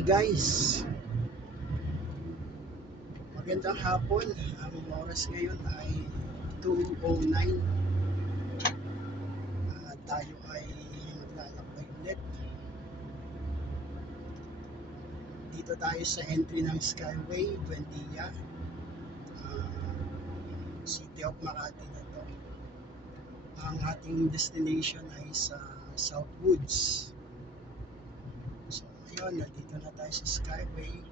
Hey guys, magandang hapon. Ang oras ngayon ay 2:09. Tayo ay maglalakbay ulit. Dito tayo sa entry ng Skyway, Buendia, City of Makati na to. Ang ating destination ay sa Southwoods. So ngayon, nandito na tayo sa Skyway.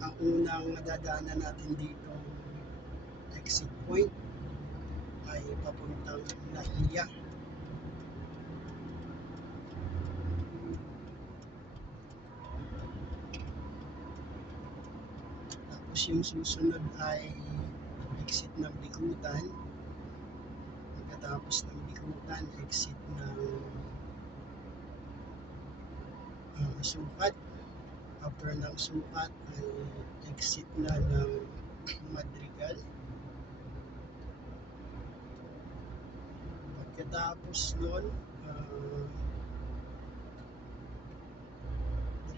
Ang unang madadaanan natin dito exit point ay papuntang Naiya. Tapos yung susunod ay exit ng Bikutan. Pagkatapos ng Bikutan, exit ng Sukat. After ng Sukat ay exit na ng Madrigal. Pagkatapos nun,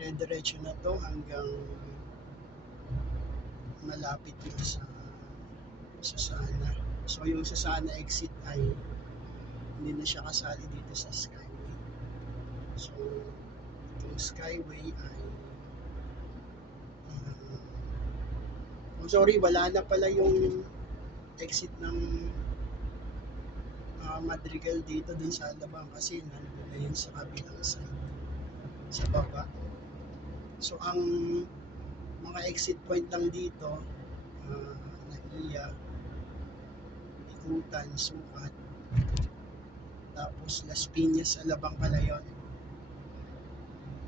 dire-diretso na to hanggang malapit na sa Susana. So yung Susana exit ay hindi na siya kasali dito sa Skyway. So itong Skyway ay wala na pala yung exit ng Madrigal dito dun sa Alabang kasi nandun na yun sa kabilang side, sa baba. So ang mga exit point lang dito, Naiya, Bikutan, Sukat, tapos Las Piñas, Alabang pala yun.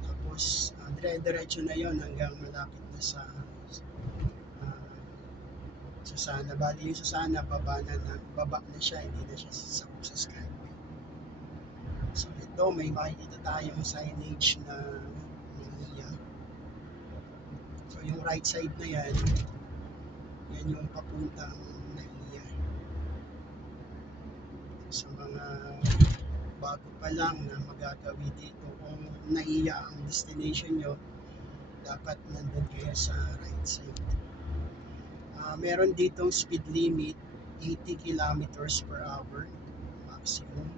Tapos dire-diretso na yon hanggang malapit na sa Susana. Bali yung Susana, baba na siya, hindi na siya sasakop sa Skyway. So ito, may makikita tayong signage na Naiya. So yung right side na yan yung papuntang Naiya. Sa mga bago pa lang na magagawi dito, kung Naiya ang destination nyo, dapat nandun kayo sa right side. Meron ditong speed limit 80 kilometers per hour maximum.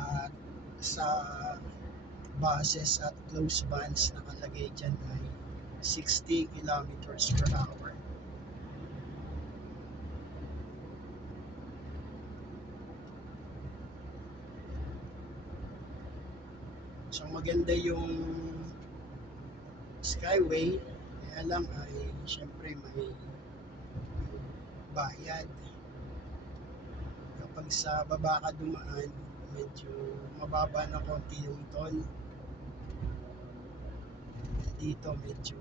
At sa buses at close vans nakalagay dyan ay 60 kilometers per hour. So maganda yung Skyway, kaya lang ay syempre may bayad. Kapag sa baba ka dumaan, medyo mababa na konti yung toll. Dito medyo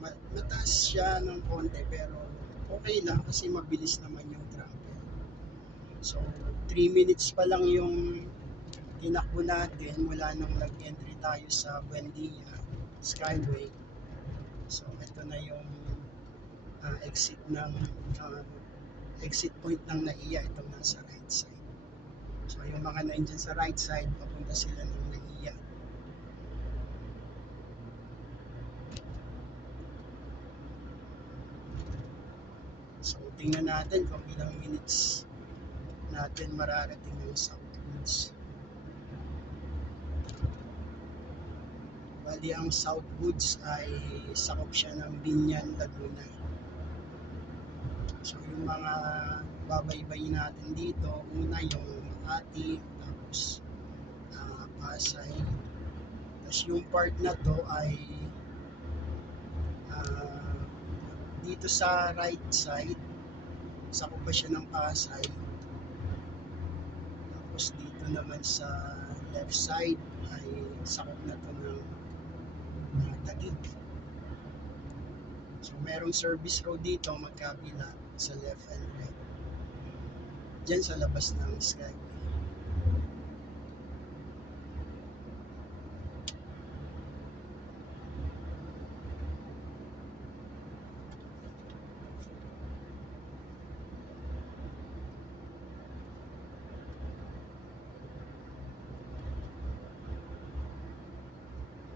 mataas siya ng konti, pero okay lang kasi mabilis naman yung travel. So 3 minutes pa lang yung tinakbo natin mula nung nag-entry tayo sa Buendia Skyway. So ito na yung exit ng exit point ng Naiya, itong nasa right side. So yung mga nandiyan sa right side, papunta sila ng Naiya. So tingnan natin kung ilang minutes natin mararating yung Southwoods. Bali ang Southwoods ay sakop siya ng Binyan, Laguna. So yung mga babaybayin natin dito, una yung Makati, tapos Pasay. Tapos yung part na to ay dito sa right side, sakop pa siya ng Pasay. Tapos dito naman sa left side ay sakop na to ng Taguig. So merong service road dito magkabila sa left and right, dyan sa labas ng Skyway.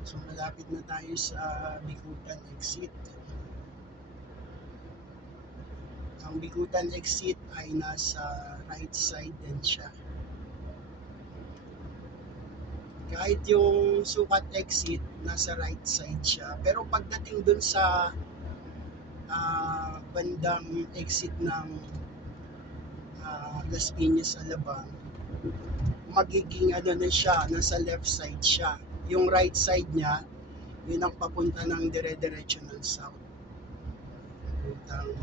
So malapit na tayo sa Bikutan exit. Ang Bikutan exit ay nasa right side din siya. Kahit yung Sukat exit, nasa right side siya. Pero pagdating dun sa bandang exit ng Las Piñas, Alabang, magiging ano na siya, nasa left side siya. Yung right side niya, yun ang papunta ng dire-diretso ng south. Papuntang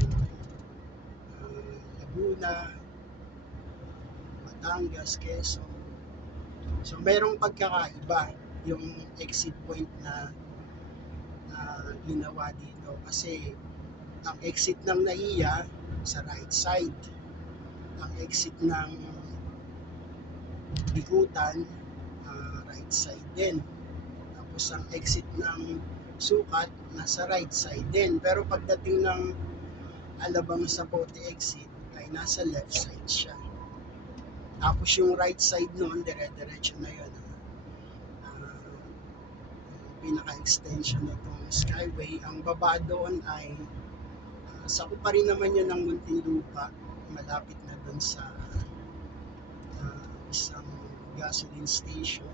Laguna, Batangas, Quezon. So merong pagkakaiba yung exit point na ginawa dito kasi ang exit ng NAIA sa right side, ang exit ng Bikutan right side din, tapos ang exit ng Sukat nasa right side din, pero pagdating ng Alabang sa Pote exit ay nasa left side siya. Tapos yung right side nun, dire-diretso na yun. Pinaka-extension nitong Skyway. Ang baba doon ay sakup pa rin naman yun ng Muntinlupa. Malapit na doon sa isang gasoline station.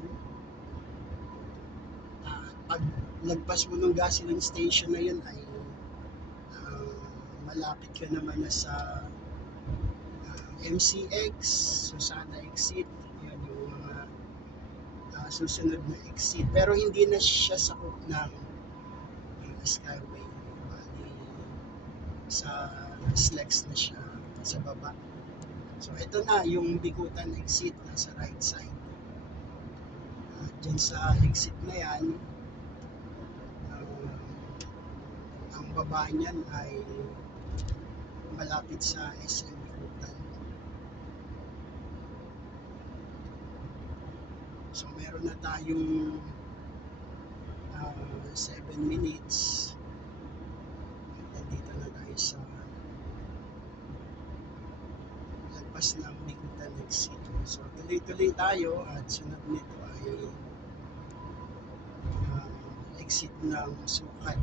Pag lagpas mo ng gasoline station na yun ay malapit ka naman na sa MCX, Susana exit. Yun yung mga susunod na exit. Pero hindi na siya sakop ng Skyway. Bali, sa SLEX na siya sa baba. So ito na yung Bikutan exit nasa right side. Dyan sa exit na yan, ang baba niyan ay malapit sa SM Bikutan. So meron na tayong 7 minutes. Nandito na tayo sa lagpas ng Bikutan exit. So tuloy-tuloy tayo at sunod nito ay exit ng Sukat.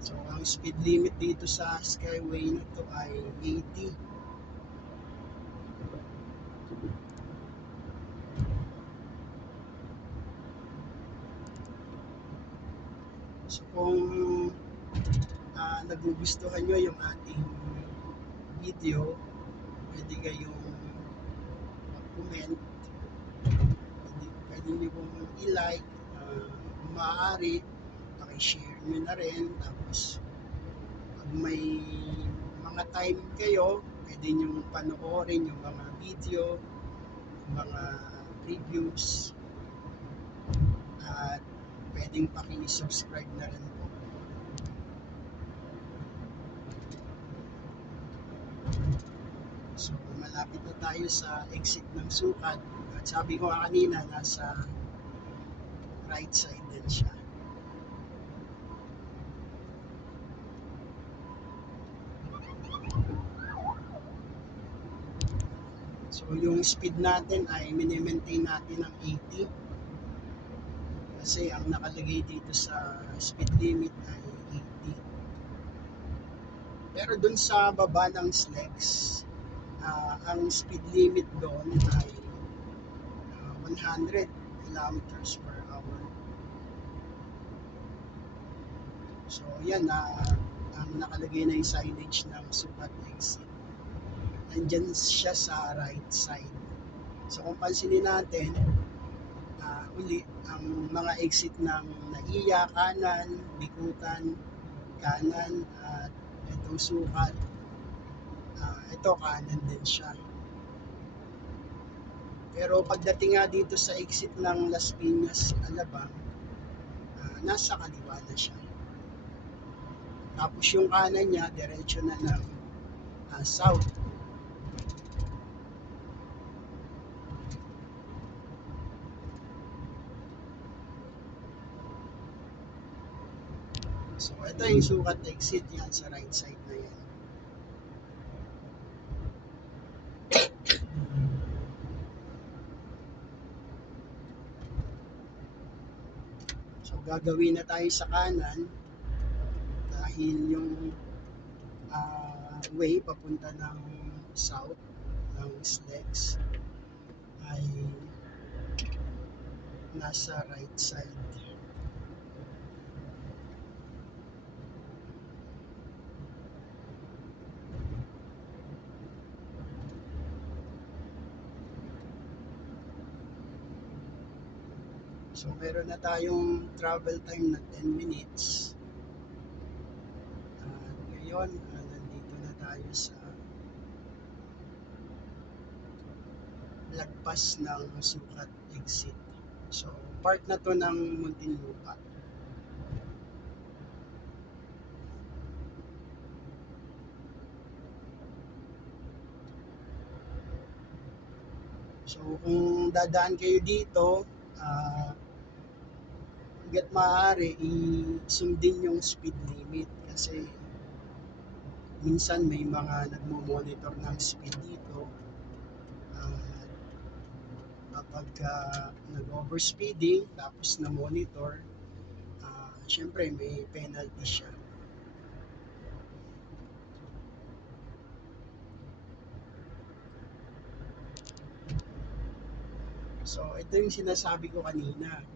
So ang speed limit dito sa Skyway na to ay 80. So kung nagugustuhan nyo yung ating video, pwede kayong mag-comment, pwede nyo kong i-like, kung maaari, pakishare nyo na rin. Tapos pag may mga time kayo, pwede nyo panoorin yung mga video, mga reviews, at pwedeng paki-subscribe na rin po. So malapit na tayo sa exit ng Sukat at sabi ko kanina nasa right side din siya. So yung speed natin ay mini-maintain natin ng 80 kasi ang nakalagay dito sa speed limit ay 80. Pero dun sa baba ng SLEX, ang speed limit doon ay 100 kilometers per hour. So yan ang nakalagay na yung signage ng Sukat exit. Nandyan siya sa right side. So kung pansinin natin, uli ang mga exit ng NAIA kanan, Bikutan kanan, at itong Sukat, ito kanan din siya. Pero pagdating nga dito sa exit ng Las Piñas, Alabang, nasa kaliwa na siya. Tapos yung kanan niya, diretso na ng south. So ito yung sukat exit yan sa right side na yan. So gagawin na tayo sa kanan dahil yung way papunta ng south ng SLEX ay nasa right side. So meron na tayong travel time na 10 minutes. Ngayon, nandito na tayo sa lagpas ng sukat exit. So part na to ng Muntinlupa. So kung dadaan kayo dito, hanggat maaari isundin yung speed limit kasi minsan may mga nagmo-monitor ng speed dito. Kapag nag-overspeeding tapos na monitor, syempre may penalty siya. So ito yung sinasabi ko kanina.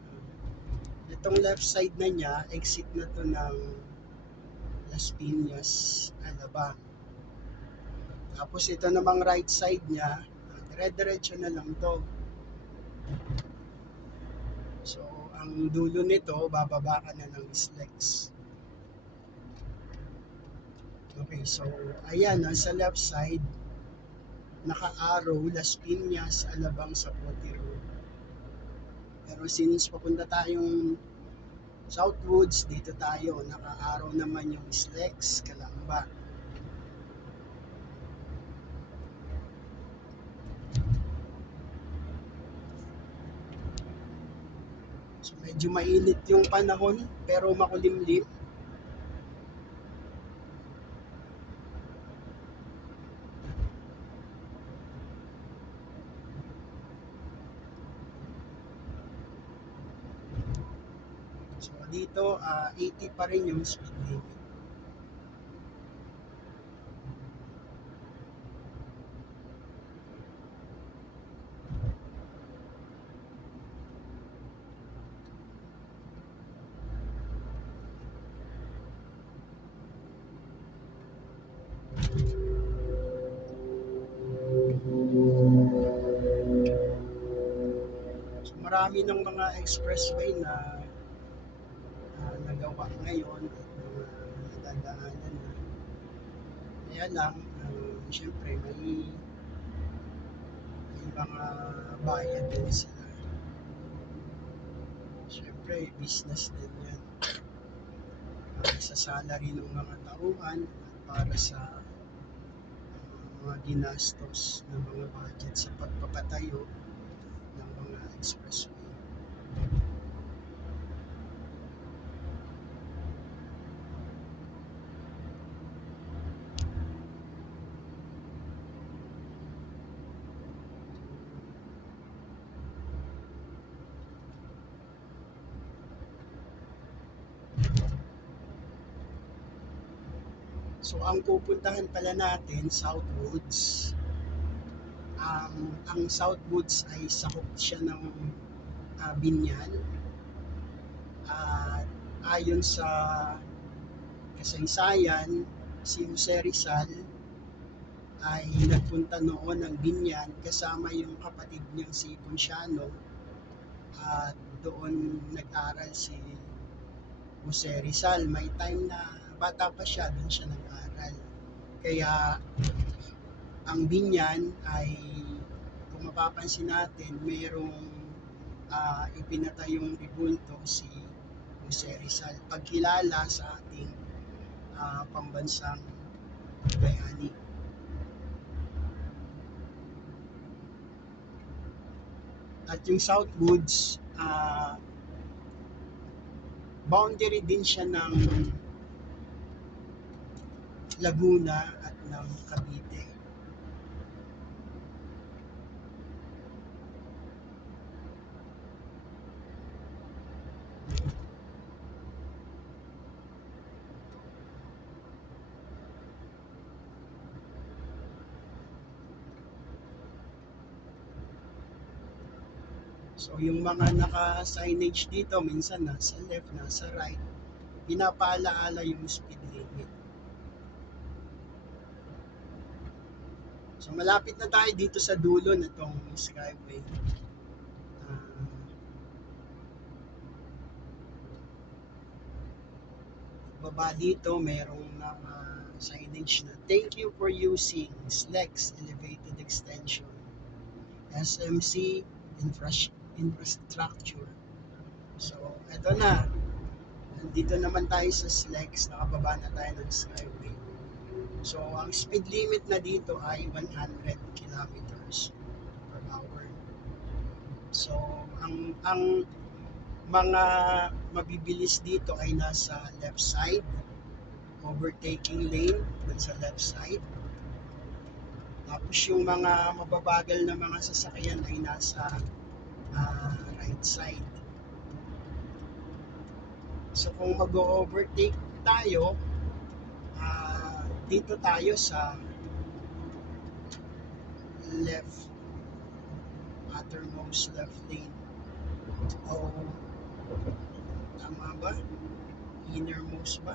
Itong left side na niya, exit na to ng Las Piñas, Alabang. Tapos ito namang right side niya, dire-diretso na lang to. So ang dulo nito, bababa ka na ng SLEX. Okay, so ayan, sa left side, naka-arrow, Las Piñas, Alabang sa Pote Road. Pero since papunta tayong Southwoods, dito tayo, naka-arrow naman yung SLEX, Calamba. So medyo mainit yung panahon, pero makulimlim. So dito, 80 pa rin yung speed limit. So marami ng mga expressway na nagawa ngayon at mga nadadaanan na. Kaya lang, syempre may mga bayad din sila. Syempre, business din yan. Sa salary ng mga tauhan at para sa mga ginastos ng mga budget sa pagpapatayo ng mga expressway. So ang pupuntahan pala natin, Southwoods. Ang Southwoods ay sakop siya ng Binyan. At ayon sa kasaysayan, si Jose Rizal ay nagpunta noon ng Binyan kasama yung kapatid niyang si Ponciano at doon nag-aral si Jose Rizal. May time na bata pa siya, doon siya nag-aral. Kaya ang Binyan ay, kung mapapansin natin, mayroong ipinatayong ribulto si Jose Rizal, pagkilala sa ating pambansang bayani. At yung Southwoods, boundary din siya ng Laguna at ng Cavite. So yung mga naka-signage dito, minsan nasa left, nasa right, pinapaalaala yung speed limit. So malapit na tayo dito sa dulo nitong Skyway. Uh, Baba dito, merong signage na thank you for using SLEX Elevated Extension, SMC Infrastructure. So, eto na. Nandito naman tayo sa SLEX, nakababa na tayo ng Skyway. So, ang speed limit na dito ay 100 kilometers per hour. So, ang mga mabibilis dito ay nasa left side, overtaking lane dun sa left side. Tapos yung mga mababagal na mga sasakyan ay nasa right side. So kung mag-overtake tayo, dito tayo sa left, uttermost left lane. O tama ba? Innermost ba?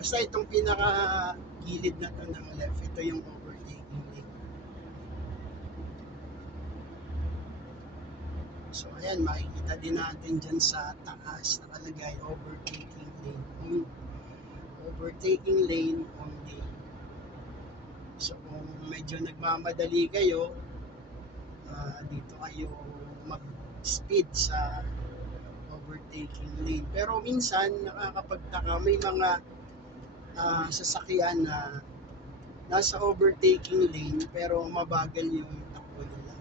Basta itong pinaka gilid na to ng left, ito yung overtaking lane. So ayan, makikita din natin dyan sa taas, nakalagay overtaking lane. Overtaking lane only. So kung medyo nagmamadali kayo, dito kayo mag-speed sa overtaking lane. Pero minsan nakakapagtaka, may mga sasakyan na nasa overtaking lane pero mabagal yung takbo nila.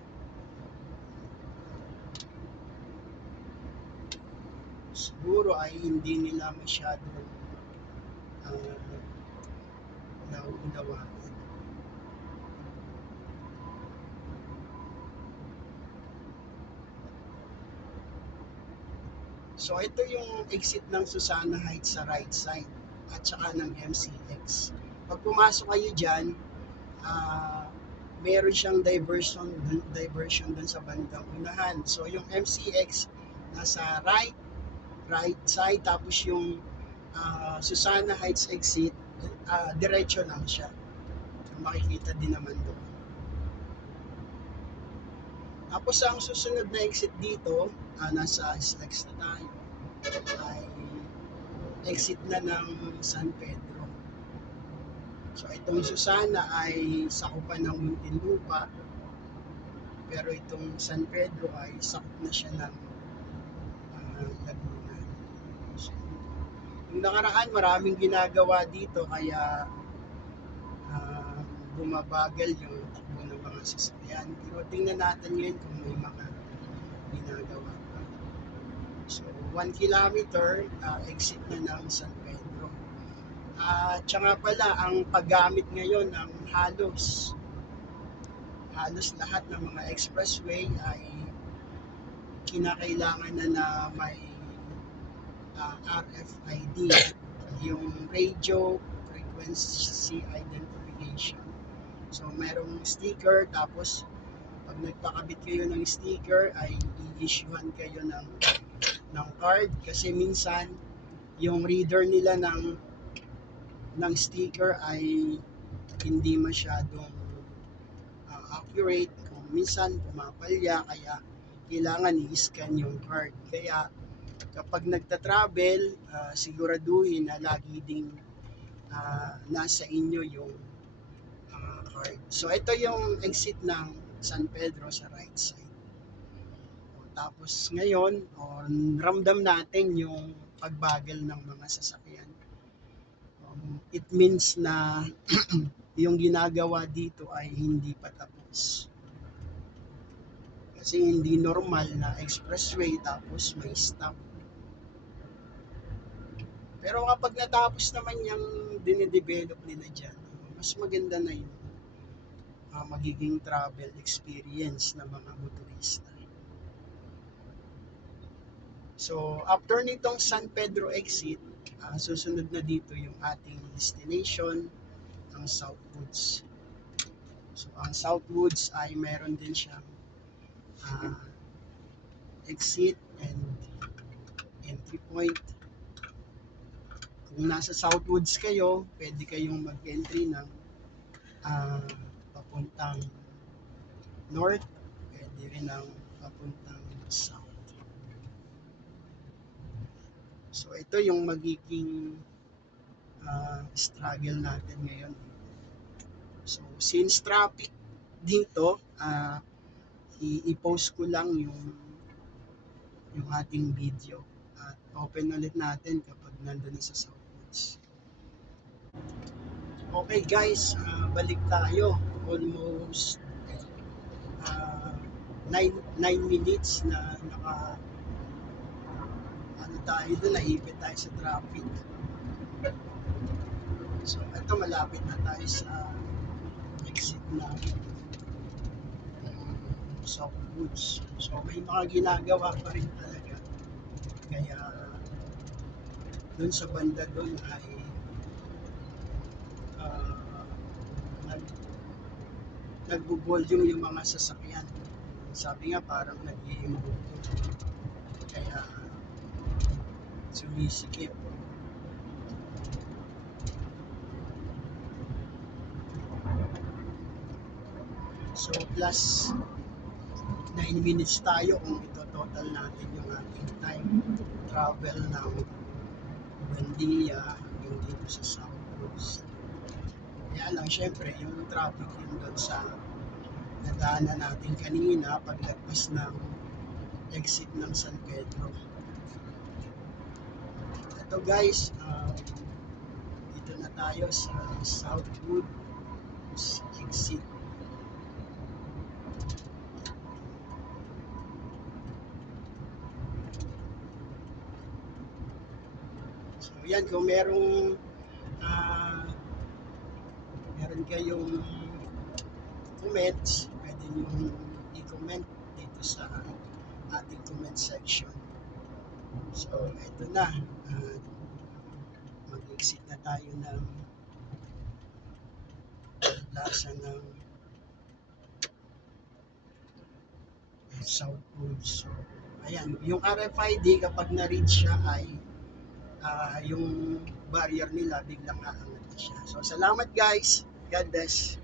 Siguro ay hindi nila masyadong nauunawaan. So ito yung exit ng Susana Heights sa right side at saka ng MCX. Pag pumasok kayo dyan, meron siyang diversion dun sa bandang unahan. So yung MCX nasa right side, tapos yung Susana Heights exit, diretso lang siya. So, makikita din naman doon. Tapos ang susunod na exit dito, nasa SLEX na tayo, ay exit na ng San Pedro. So itong Susana ay sakupan ng Muntinlupa, pero itong San Pedro ay sakop na siya ng Laguna. So, yung nakaraan maraming ginagawa dito, kaya bumabagal yung takbo ng mga sasakyan. Pero tingnan natin ngayon kung may mga ginagawa pa. So 1 kilometer, exit na ng San Pedro. Tsaka pala, ang paggamit ngayon ng halos lahat ng mga expressway ay kinakailangan na may RFID, yung radio frequency identification. So merong sticker, tapos pag nagpakabit kayo ng sticker ay i-issuehan kayo ng card, kasi minsan yung reader nila ng sticker ay hindi masyadong accurate, kung minsan pumapalya, kaya kailangan i-scan yung card. Kaya kapag nagta-travel, siguraduhin na lagi ding nasa inyo yung card. So ito yung exit ng San Pedro sa right side. Tapos ngayon, ramdam natin yung pagbagal ng mga sasakyan. It means na yung ginagawa dito ay hindi pa tapos. Kasi hindi normal na expressway tapos may stop. Pero kapag natapos naman yung dinidevelop nila dyan, mas maganda na yung magiging travel experience ng mga motorista. So, after nitong San Pedro exit, susunod na dito yung ating destination, ang Southwoods. So, ang Southwoods ay meron din siyang uh, exit and entry point. Kung nasa Southwoods kayo, pwede kayong mag-entry ng uh, papuntang north, pwede rin ng papuntang south. So, ito yung magiging struggle natin ngayon. So, since traffic dito, i-post ko lang yung ating video at open ulit natin kapag nandun na sa Southwoods. Okay guys, balik tayo. Almost 9 minutes na tayo doon, naipit tayo sa traffic. So, ito malapit na tayo sa exit na Southwoods. So, may mga ginagawa pa rin talaga. Kaya, doon sa banda doon ay nagbo-volume yung mga sasakyan. Sabi nga parang nag-i-imbuto. Kaya, sumisikip. So, plus 9 minutes tayo kung ito total natin yung ating time travel ng Buendia hanggang dito sa Southwoods. Kaya lang, syempre, yung traffic yun doon sa nadaanan natin kanina paglagpas ng exit ng San Pedro. Ito guys, dito na tayo sa Southwoods exit. So yan, kung meron kayong comments, pwede nyo i-comment dito sa ating comment section. So ito na, mag-exit na tayo ng plaza ng Southwoods. So ayan, yung RFID kapag na-reach siya ay yung barrier nila biglang aangat na siya. So salamat guys, God bless.